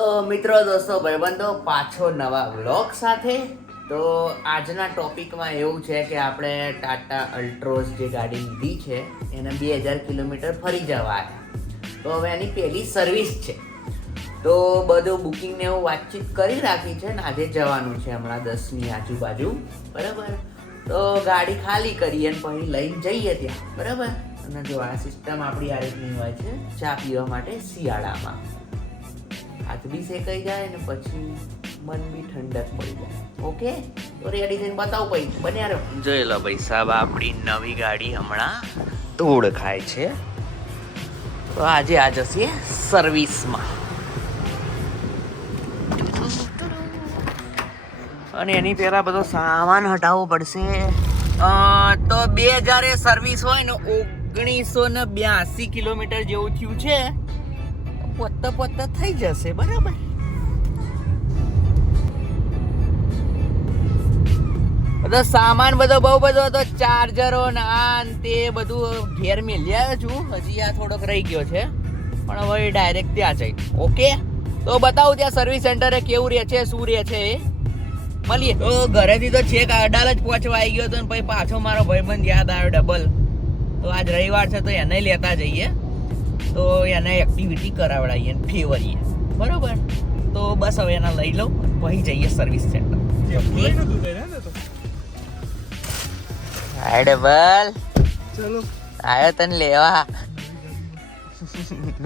તો મિત્રો દોસ્તો ભાઈબંધો પાછો નવા વ્લોગ સાથે. તો આજના ટોપિકમાં એવું છે કે આપણે ટાટા અલ્ટ્રોઝ જે ગાડી લીધી છે એને 2000 કિલોમીટર ફરી જવા આવ્યા. તો હવે એની પહેલી સર્વિસ છે, તો બધું બુકિંગને એવું વાતચીત કરી રાખી છે ને આજે જવાનું છે હમણાં 10ની આજુબાજુ, બરાબર. તો ગાડી ખાલી કરીએ અને પછી લઈને જઈએ ત્યાં, બરાબર. અને જો આ સિસ્ટમ આપણી આ રીતની હોય છે ચા પીવા માટે શિયાળામાં. હાથ બી શેકાઈ જાય ને પછી મન બી ઠંડક પડી જાય. ઓકે, તો રેડી થઈને બતાવું પછી બન્યા રહો. જોઈ લો ભાઈ સાહેબ, આપણી નવી ગાડી હમણાં ધૂળ ખાય છે, તો આજે આ જશે સર્વિસમાં. અને એની પહેલા બધો સામાન હટાવવો પડશે. તો 2000 સર્વિસ હોય ને 1982 કિલોમીટર જેવું થયું છે. પોતા થઈ જશે, બરાબર. બધો સામાન બધો બહુ બધો હતો, ચાર્જરો ને આ તે બધું ઘેર મેલી આવ્યો છું. હજી આ થોડોક રહી ગયો છે, પણ હવે ડાયરેક્ટ ત્યાં જઈ. ઓકે, તો બતાવું ત્યાં સર્વિસ સેન્ટરે કેવું રહે છે, શું રહે છે એ મળીએ. તો ઘરેથી તો છેક અડાલ જ પહોંચવા આવી ગયો હતો ને પછી પાછો મારો ભાઈબંધ યાદ આવ્યો ડબલ. તો આજ રવિવાર છે તો એને લેતા જઈએ, તો એને એક્ટિવિટી કરાવડાવીએ ને ફેવરીએ, બરોબર. તો બસ હવે એને લઈ લઉં પછી જઈએ સર્વિસ સેન્ટર. હાય ડબલ, ચલો આવ્યો તને લેવા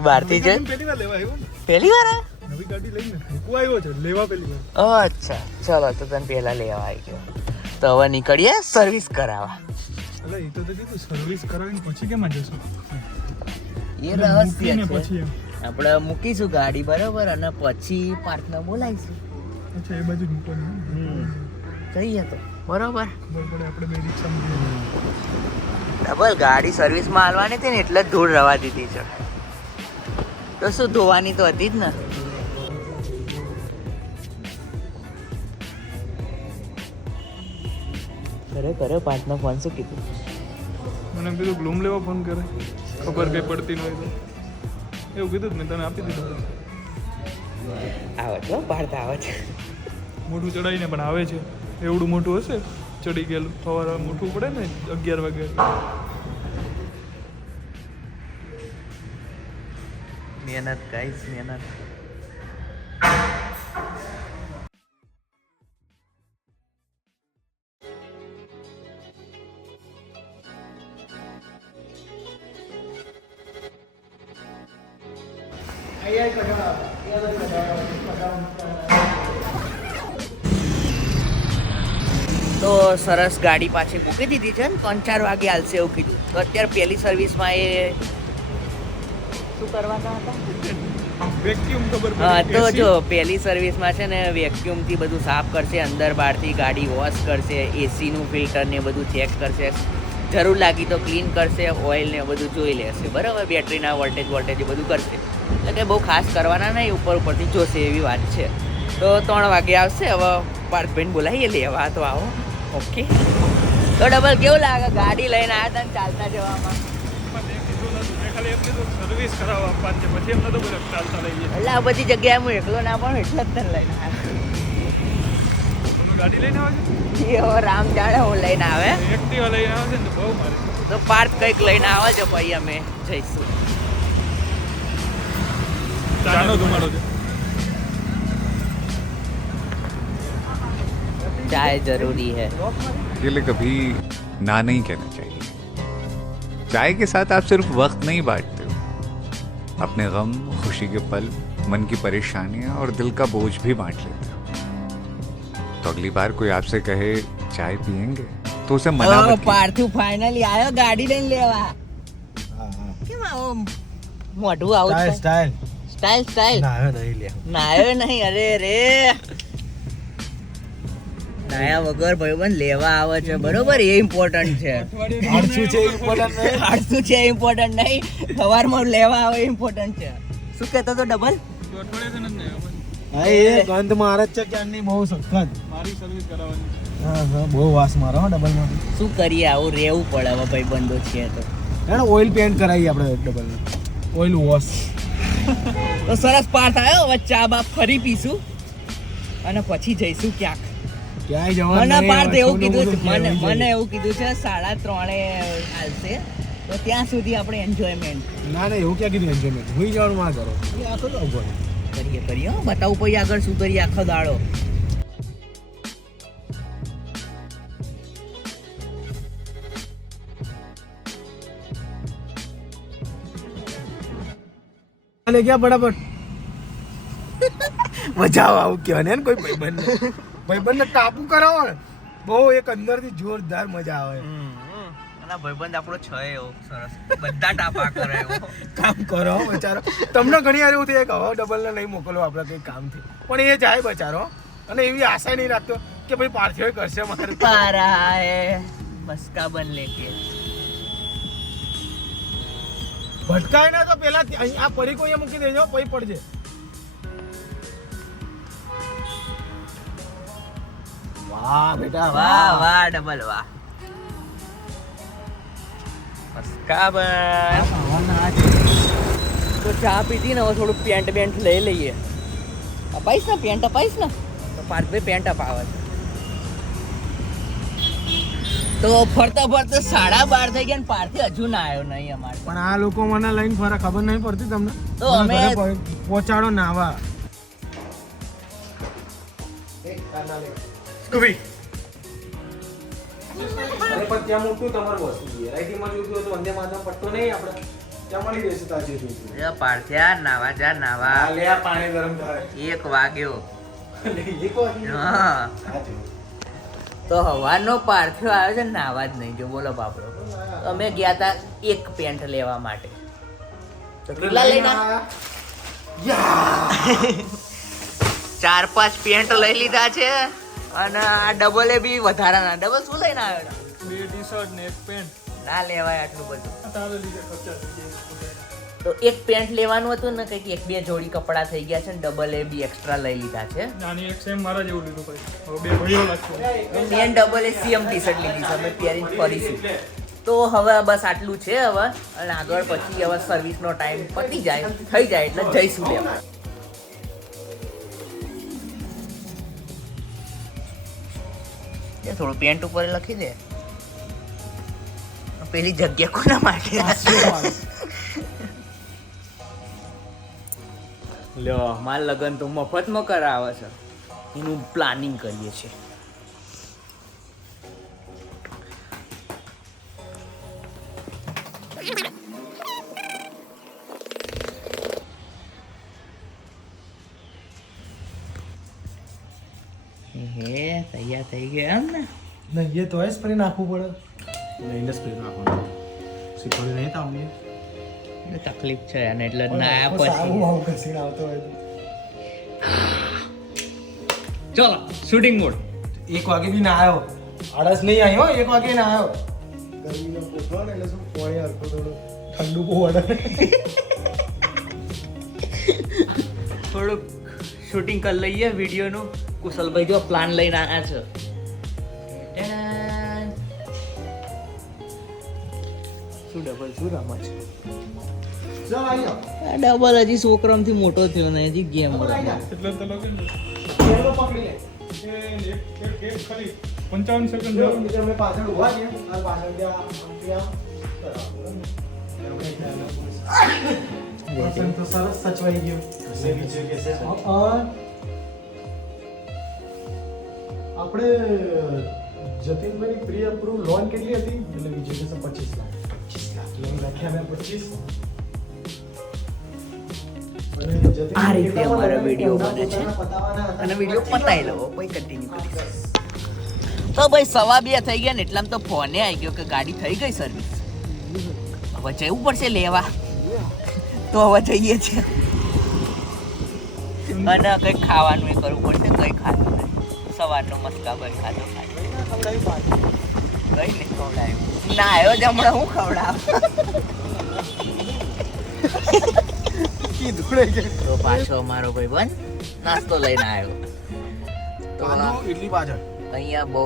બહારથી જ. પહેલી વાર નવી ગાડી લઈને મૂકવા આવ્યો છે, લેવા પહેલી વાર. અચ્છા, ચલો તો તને પહેલા લેવા આવી ગયો. તો હવે નીકળીએ સર્વિસ કરાવવા. એટલે એ તો કીધું સર્વિસ કરાવીને પછી કેમ જશું? એ રહસ્ય છે. પછી એમ આપણે મૂકીશું ગાડી, બરોબર, અને પછી પાર્ટનર બોલાવીશું. અચ્છા, એ બાજુ જ મૂકવાનું. જઈએ તો બરોબર. ખબર પડે આપણે બે રિક્ષામાં ડબલ ગાડી સર્વિસમાં હાલવાની હતી ને એટલે જ ધૂળ રવા દીધી છે. તો શું ધોવાની તો હતી જ ને. કરે પાર્ટનર ફોન શું કીધું? મને એમ કીધું ગ્લૂમ લેવા ફોન કરે, ખબર કઈ પડતી ન હોય તો એવું કીધું જ મેં તને આપી દીધું. આવે છે પાર્થ, આવે છે. મોટું ચડાવીને પણ આવે છે. એવડું મોટું હશે ચડી ગયેલું, સવારે મોટું પડે ને 11 વાગે. મહેનત ગાઈસ, મહેનત. તો સરસ ગાડી પાછી મૂકી દીધી છે ને 3-4 વાગે હાલશે એવું કીધું. તો અત્યારે પહેલી સર્વિસમાં એ શું કરવાના હતા? વેક્યુમ ખબર હા, પડે. તો જો પહેલી સર્વિસમાં છે ને વેક્યુમથી બધું સાફ કરશે, અંદર બહારથી ગાડી વોશ કરશે, એસીનું ફિલ્ટર ને બધું ચેક કરશે, જરૂર લાગી તો ક્લીન કરશે, ઓઇલ ને બધું જોઈ લેશે, બરાબર. બેટરીના વોલ્ટેજ એ બધું કરશે. એટલે કે બહુ ખાસ કરવાના નહીં, ઉપરથી જોશે એવી વાત છે. તો 3 વાગે આવશે. હવે પાર્થભાઈને બોલાવીએ લેવા, તો આવો. ઓકે, તો ડબલ કેવું લાગે ગાડી લઈને આવ્યા હતા ને ચાલતા જવામાં? ખાલી એમ કીધું સર્વિસ કરાવવા આપવાની છે, પછી એમ નતો બોલ્યો ચાલતા લઈ જઈએ. એટલે આ બધી જગ્યાએ હું એકલો ના પણ એટલે જ તને લઈને આવ્યો. તમે ગાડી લઈને આવો છો? એ હવે રામ જાણે હું લઈને આવે. એક્ટિવા લઈને આવે છે ને તો બહુ મારે. તો પાર્થ કંઈક લઈને આવે છે, પછી અમે જઈશું. ચાનો ધુમાડો છે. चाय जरूरी है. के लिए कभी ना नहीं कहना चाहिए. चाय के साथ आप सिर्फ वक्त नहीं बांटते हो, अपने गम, खुशी के पल, मन की परेशानियां और दिल का बोझ भी बांट लेते हो. तो अगली बार कोई आपसे कहे चाय पियेंगे तो उसे मना मत कीजिए. પાર્થિવ ફાઇનલી આવ્યો ગાડી લઈને લેવા. કેમ આવો મોઢું આવું સ્ટાઇલ સ્ટાઇલ નાયો નહીં લે નાયો નહીં. અરે રે, નાયા વગર ભાઈબંધ લેવા આવે છે, બરોબર. એ ઇમ્પોર્ટન્ટ છે. આળસુ છે ઇમ્પોર્ટન્ટ નહીં. આળસુ છે ઇમ્પોર્ટન્ટ નહીં, સવારમાં લેવા આવે ઇમ્પોર્ટન્ટ છે. શું કહેતો તો ડબલ? અઠવાડિયે છે ને હા, એ ગંધ મારે જ છે ક્યારની બહુ સખત. મારી સર્વિસ કરાવવાની. હા, બહુ વાસ મારો ડબલ માં. શું કરીએ, આવું રહેવું પડે હવે ભાઈબંધો છીએ તો. એને ઓઇલ પેન્ટ કરાવી આપણે ડબલ ઓઇલ વોશ. તો સરસ પાર્થ આવ્યો. હવે ચા બા ફરી પીશું અને પછી જઈશું ક્યાંક. ક્યાંય જવાનું મને નહીં, પાર્થ હવે એવું થોડું કીધું બધું મને કહેવું મને એવું કીધું છે 3:30 હાલશે, તો ત્યાં સુધી આપણે એન્જોયમેન્ટ છે. ના એવું ક્યાં કીધું એન્જોયમેન્ટ હુઈ જવાનું માં કરો એ આખો તો ઉભો રહે. કરીએ હો. બતાવું પછી આગળ શું કરીએ આખો દાડો. લે ગયા ફટાફટ મજા આવે આવું કહેવાય ને કોઈ ભાઈબંધને કાબુ કરાવો ને બહુ એક અંદરથી જોરદાર મજા આવે. અને ભાઈબંધ આપણો છે એવો સરસ, બધા ટાપા કરે એવો. કામ કરો બચારો. તમને ઘણી વાર એવું થાય કે હવે ડબલને નહીં મોકલો આપણે કંઈ કામથી, પણ એ જાય બચારો. અને એવી આશા નહીં રાખતો કે ભાઈ પાર્થિવ કરશે મારે. પારા હે મસ્કા બન લેકે. ભટકાય ના તો પેલા અહીં આ પરીકો અહીંયા મૂકી દેજો પછી પડજે. વાહ બેટા વાહ ડબલ વાહ. મસ્કા બન. તો ચા પીધી ને હવે થોડું પેન્ટ બેન્ટ લઈ લઈએ. અપાઈશ ને પેન્ટ અપાઈશ ને તો પાર્થભાઈ પેન્ટ અપાવે છે. તો ફરતા ફરતા 12:30 થઈ ગયા ને પાર્થિવ હજુ ના આવ્યો નહીં અમારે. પણ આ લોકો મને લઈને ફરે ખબર નહીં પડતી તમને. તો અમે પહોંચાડો નાવા. સ્કૂબી અરે પણ ત્યાં મોટું તમારું વસ્તુ છે. રાઈટીમાં જોઈતું હોય તો વંદે માતરમ પટ્ટો નહીં આપણે ત્યાં મળી જશે તાજે જોઈતું. પાર્થિયા નાવા જા નાવા. લે આ પાણી ગરમ થાય. 1 વાગ્યો. એક વાગી હા સાચું. તો હવાનો પાર્થિવ આવ્યો છે ને નાવા જ નહીં. જો બોલો બાપડો. તો અમે ગયા હતા એક પેન્ટ લેવા માટે. તો કેટલા લઈને આવ્યા? 4-5 પેન્ટ લઈ લીધા છે અને આ ડબલ એ બી વધારાના. ડબલ શું લઈને આવ્યો? 2 ટી-શર્ટ ને 1 પેન્ટ. ના લેવાય આટલું બધું. તારે લીધે ખર્ચા થઈ ગયા. તો એક પેન્ટ લેવાનું હતું ને કંઈક 1-2 જોડી કપડાં થઈ ગયા છે ને ડબલ એ બી એક્સ્ટ્રા લઈ લીધા છે. નાની એક સેમ મારા જેવું લીધું ભાઈ. હવે 2 ભાઈઓ લાગશે. મેન ડબલ એ સીએમ ટી-શર્ટ લીધી છે. અમે પહેરીને ફરીશું. તો હવે બસ આટલું છે હવે. અને આગળ પછી હવે સર્વિસનો ટાઈમ પતી જાય થઈ જાય એટલે જઈશું લેવા. એ થોડું પેન્ટ ઉપર લખી દે. પેલી જગ્યા કોના માટે? લ્યો માર લગન તો મફતમાં કરાવે છે. એનું પ્લાનિંગ કરીએ છીએ. હે તૈયાર થઈ ગયા એમ ને? નહીં એ તો સ્પ્રે નાખવું પડે. લઈને સ્પ્રે નાખવાનું શીખવાડી નહીં તમને. એટલે તકલીફ છે અને એટલે નાયા પછી આવું ઘસીને આવતો હોય તો. ચલો શૂટિંગ મોડ. 1 વાગે બી ના આવ્યો. આળસ નહીં આવ્યો. 1 વાગે ના આવ્યો. ગરમીનો પોખરો ને એટલે શું પાણી હરખું થોડું ઠંડુ બહુ વડે. થોડુંક શૂટિંગ કરી લઈએ વિડીયોનું. કુશલભાઈ જો પ્લાન લઈને આવ્યા છે. ટેડાન. શું ડબલ શું રમત છે? ચાલ આવી જાઓ. આ ડબલ હજી છોકરામથી મોટો થયો ને હજી ગેમ રમે. એટલે તો લગે ને. કેળો પકડી લે. એક ખાલી 55 સેકન્ડ જો જરૂર. બીજા અમે પાછળ ઊભા છીએ. આ પાછળ ત્યાં પસંદ તો સરસ સચવાઈ ગયો. બીજું કે છે આપણે જતીનભાઈની પ્રી અપ્રૂવ લોન કેટલી હતી? એટલે બીજું કે 25 લાખ. 25 લાખ લોન રાખ્યા મેં 25. આ રીતે અમારો વિડીયો બને છે અને વિડીયો પતાવી લો કોઈ કન્ટિન્યુ કરીશું. તો ભાઈ 2:15 થઈ ગયા ને એટલામાં તો ફોને આવી ગયો કે ગાડી થઈ ગઈ સર્વિસ. હવે જવું પડશે લેવા. તો હવે જઈએ છીએ અને કંઈક ખાવાનું એ કરવું પડશે. કંઈ ખાધું નહીં. સવારનો મસ્કા બંધ ખાધો કઈ નહીં ખવડાવ્યું. ના આવ્યો જ હમણાં હું ખવડાવ. તો પાછો અમારો ભાઈબંધ નાસ્તો લઈને આવ્યો. તો ઇડલી પાછળ અહીંયા બહુ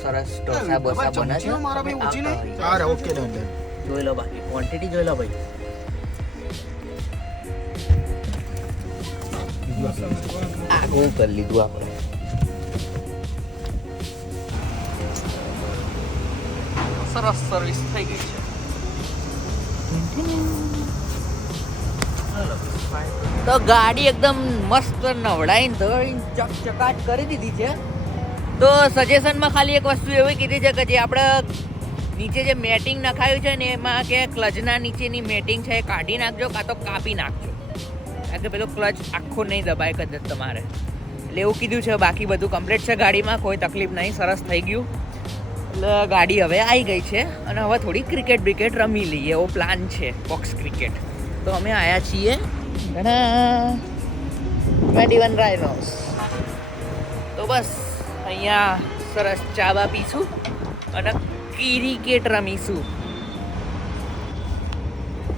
સરસ ઢોસા બોસા બને છે. મારા ભાઈ ઊંચી નહીં. હા ઓકે ડન. જોઈ લો બાકી ક્વોન્ટિટી જોઈ લો ભાઈ. લીધું આપણે. આગું કરી લીધું આપણે. સરસ સર્વિસ થઈ ગઈ છે. તો ગાડી એકદમ મસ્ત નવડાઈને ધોઈને ચકચકાટ કરી દીધી છે. તો સજેશનમાં ખાલી એક વસ્તુ એવી કીધી છે કે જે આપણે નીચે જે મેટિંગ નખાયું છે ને એમાં કે ક્લચના નીચેની મેટિંગ છે એ કાઢી નાખજો કાં તો કાપી નાખજો, કારણ કે પેલો ક્લચ આખો નહીં દબાય કદાચ તમારે, એટલે એવું કીધું છે. બાકી બધું કમ્પ્લીટ છે ગાડીમાં, કોઈ તકલીફ નહીં, સરસ થઈ ગયું. એટલે ગાડી હવે આવી ગઈ છે અને હવે થોડી ક્રિકેટ બ્રિકેટ રમી લઈએ એવો પ્લાન છે, બોક્સ ક્રિકેટ. તો અમે આવ્યા છીએ 21 રાઇનોસ. તો બસ અહીંયા સરસ ચાબા પીશું અને ક્રિકેટ રમીશું.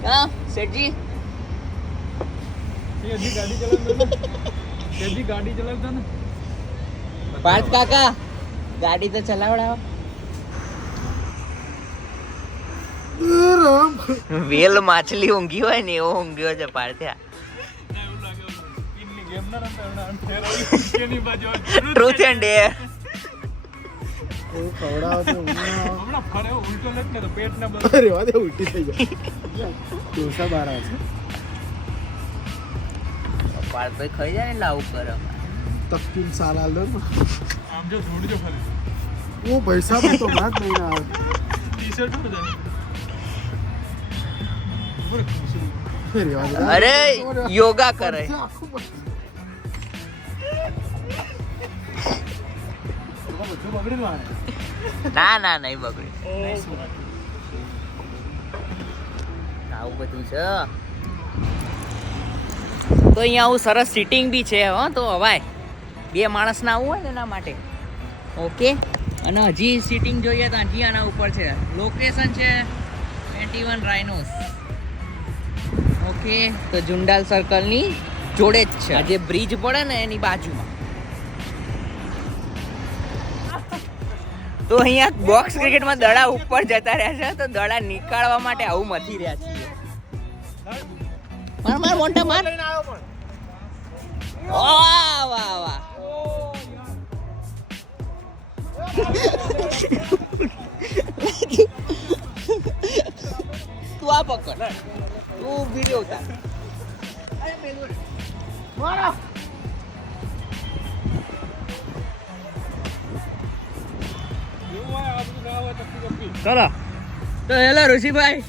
હા શેઠજી, ગાડી ચલાવતા ને પાર્થ કાકા ગાડી તો ચલાવડાવો. વેલ માછલી ઊંઘી હોય ને એવો ઊંઘ્યો છે પાર્થ્યા. ટ્રુથ એન્ડ ડેર. હમણાં ફરે ઉલટો નથી ને પેટ ના રેવા દે, ઉલટી થઈ જાય. ડોસા બાર આવે છે. પાર્થભાઈ ખાઈ જાય ને એટલે આવું કરે. તકતીન સાલ આલ દો. આમ જો થોડી જો ખાલી ઓ પૈસા પણ તો વાત નહીં ના આવે. ટી-શર્ટ બધા રેવા દે. અરે યોગા કરે. બધું બગડી આવે. ના ના નહીં બગડ્યું. આવું બધું છે. તો અહીંયા આવું સરસ સીટિંગ બી છે. હો તો હવાય 2 માણસના આવું હોય ને એના માટે. ઓકે. અને હજી સીટિંગ જોઈએ તો હજી આના ઉપર છે. લોકેશન છે 21 રાઇનોસ. ઓકે. તો જુંડાલ સર્કલની જોડે જ છે. આ જે બ્રિજ પડે ને એની બાજુમાં. તો અહીંયા બોક્સ ક્રિકેટમાં દડા ઉપર જતા રહ્યા છે, તો દડા નીકાળવા માટે આવું મથી રહ્યા છીએ. માર માર મોટા માર. વાહ વાહ વાહ. તું આ પકડ, તું વિડિયો ઉતાર. અરે પેલું મારો. ચલો તો હેલો ઋષિભાઈ,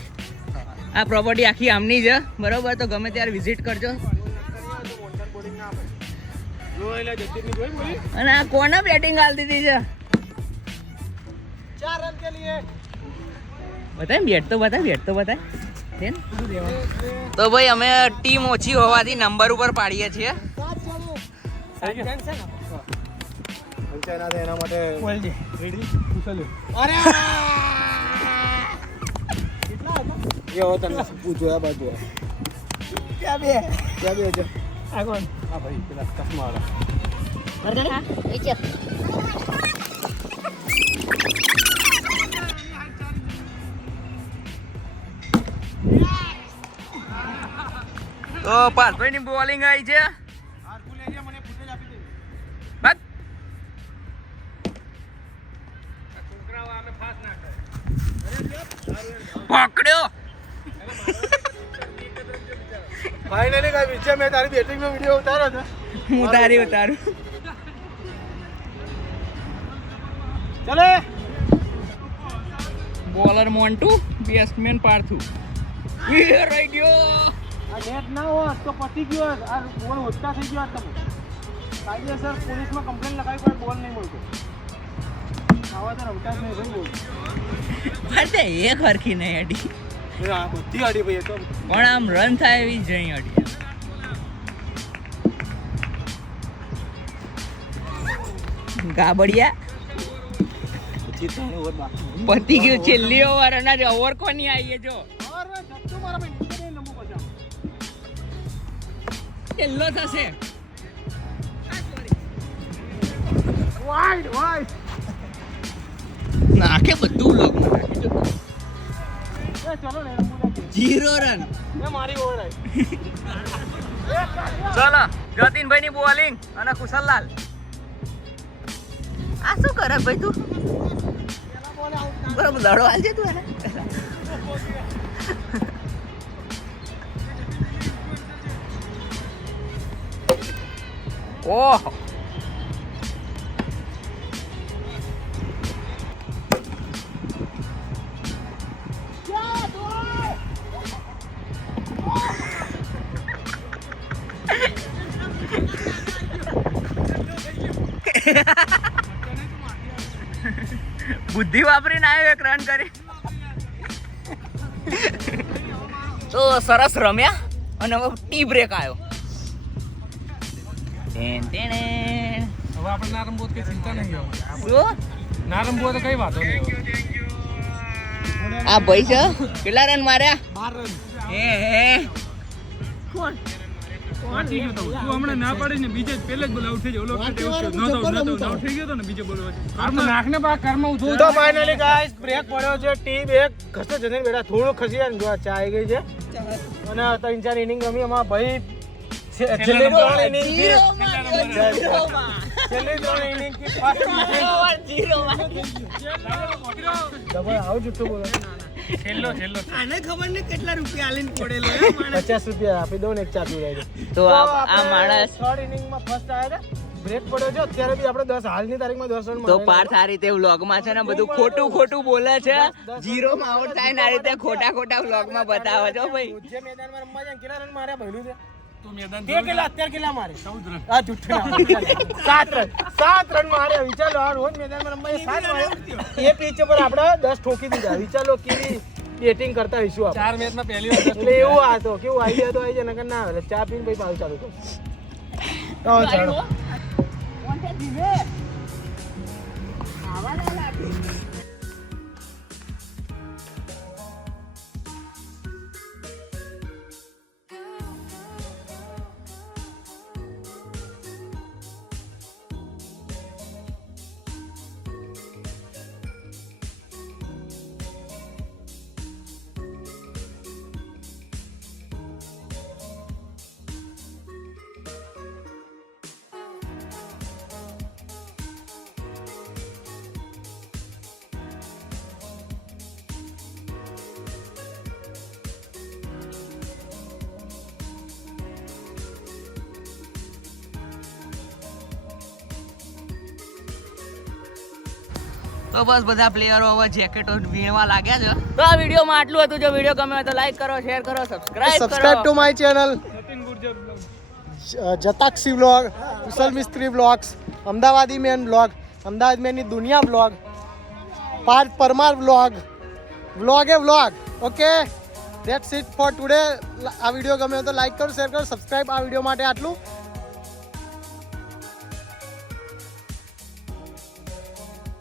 આ પ્રોપર્ટી આખી આમની છે બરોબર, તો ગમે ત્યારે વિઝિટ કરજો. અને આ કોને બેટિંગ આલ દીધી છે? 4 રન કે લીએ. બતાય બેટ તો બતાય, બેટ તો બતાય. તો ભાઈ અમે ટીમ ઓછી હોવાથી નંબર ઉપર પાડીએ છીએ. એના માટે રેડી પૂછાલ્યો. અરે કેટલા હતા? એ હવે તને પૂછો આ બાજુ. ક્યાં બે છે આ કોણ? આ ભાઈ પેલા ચશ્મા વાળા. તો પાર્થભાઈની બોલિંગ આવી છે. બસ પકડ્યો. ફાઇનલી ગાઈ વિશે મેં તારી બેટિંગનો વિડિયો ઉતાર્યો છે. હું તારી ઉતારું. ચલે બોલર મોન્ટુ, બેટ્સમેન પાર્થુ. એ રહી ગયો. આ નેટ ના હોત તો પતી ગયો હોત. આ બોલ ઓછા થઈ ગયો હોત. તમે કાયદેસર પોલીસમાં કમ્પ્લેન લગાવી પણ બોલ નહીં મળતો. આવા તો રમતા જ નહીં ભાઈ બોલ. અરે એક હરખી નહીં અડી, આ બધી ગાડી ભાઈ તો પણ આમ રન થાય એવી જ નહીં અડી. ગાબડિયા પતી ગયું. છેલ્લી ઓવર અને ઓવર કોની આવી જો છેલ્લો થશે. વાઈડ વાઈડ નાખે બધું લોક નાખી જો. એ ચલો ને 0 રન. એ મારી ઓવર આવી. ચલો જતીનભાઈ ની બોલિંગ અને કુશલલાલ આ શું કરે ભાઈ તું બરાબર દડો હાલજે તું એને ઓહ બુદ્ધિ વાપરીને આવ્યો એક રન કરી તો સરસ રમ્યા અને હવે ટી બ્રેક આવ્યો હવે આપણે ના રમવું કઈ ચિંતા નહીં હવે. શું ના રમવું તો કઈ વાંધો નહીં આ ભાઈ છે કેટલા રન માર્યા 12 રન હે કોણ વાંચી ગયો તો તું હમણાં ના પાડી ને બીજે જ પહેલે જ બોલ આઉટ થઈ જાય ઓલો વખતે એવું થયું. આઉટ થઈ ગયો તો ને બીજે બોલ નાખને બા કર્મ ઉઠું તો ફાઇનલી ગાઈસ બ્રેક પડ્યો છે ટીમ એક ખસો જને બેટા થોડું ખસી જાય ને જો ચા આવી ગઈ છે અને 3-4 ઇનિંગ રમી અમારા ભાઈ છેલ્લી 3 ઇનિંગ છેલ્લી 3 ઇનિંગ की ફર્સ્ટ ડબલ આવ જુઠ્ઠું બોલો છેલ્લો આને ખબર ને કેટલા રૂપિયા આલીને પડેલો હે માણસ 50 રૂપિયા આપી દો ને એક ચા પીવડાવી દો તો આ માણસ થર્ડ ઇનિંગ માં ફર્સ્ટ આવ્યા હતા બ્રેક પડ્યો છે અત્યારે બી આપણે 10 હાલની તારીખમાં 10 રન તો પાર્થ આ રીતે વ્લોગમાં છે ને બધું ખોટું બોલે છે જીરો માં આઉટ થાય ને આ રીતે ખોટા વ્લોગમાં બતાવે છો ભાઈ જે મેદાનમાં રમવા જાય કેટલા રન માર્યા ભઈલું છે તો મેદાન તે કેટલા અત્યારે કેટલા મારે 14 રન આ જુઠ્ઠું 7 રન માર્યા વિચારો આ રોજ મેદાનમાં રમવા 7 માર્યા એ પિચ પર આપણે 10 ઠોકી દીધા વિચારો કેવી બેટિંગ કરતા હઈશું આપણે 4 મેચમાં પહેલી વાર એટલે એવું આ તો કેવું આવી જાય તો આવી જાય નકર ના આવે એટલે ચા પીને ભાઈ પાછું ચાલુ કર તો ચાલો તો બસ બધા પ્લેયરો હવે જેકેટો વીણવા લાગ્યા છે તો આ વિડીયોમાં આટલું હતું જો વિડીયો ગમે હોય તો લાઈક કરો શેર કરો subscribe to my channel Jatakshi vlog Kushal Mistry vlogs Amdavadi man vlog Ahmedabad મેનની દુનિયા વ્લોગ પાર્થ પરમાર વ્લોગ એ vlog okay that's it for today આ વિડીયો ગમે હોય તો લાઈક કરો શેર કરો સબસ્ક્રાઇબ આ વિડીયો માટે આટલું